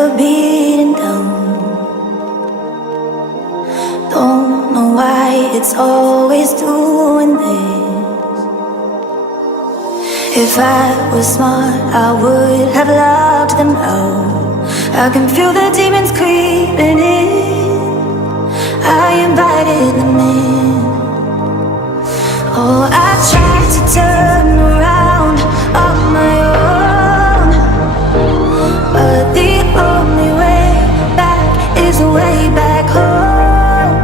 never beaten down. Don't know why it's always doing this. If I was smart, I would have locked them out. I can feel the demons creeping in. I invited them in. Oh, I tried to turn around on my own, but the only way back is the way back home.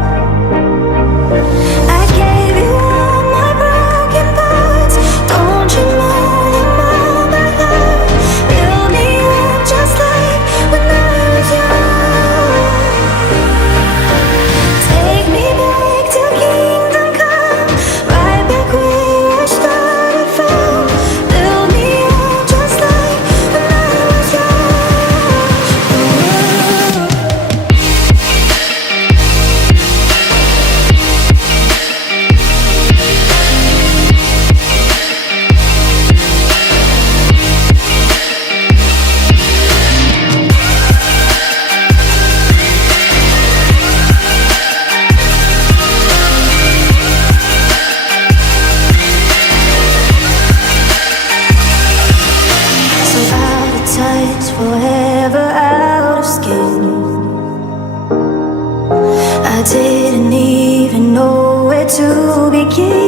I gave you all my broken parts. Don't you know them all by heart? Build me up just like when I was young. Take me back to kingdom come, right back where I started from. Build me up just like when I was young. So out of touch, forever out of skin. I didn't even know where to begin.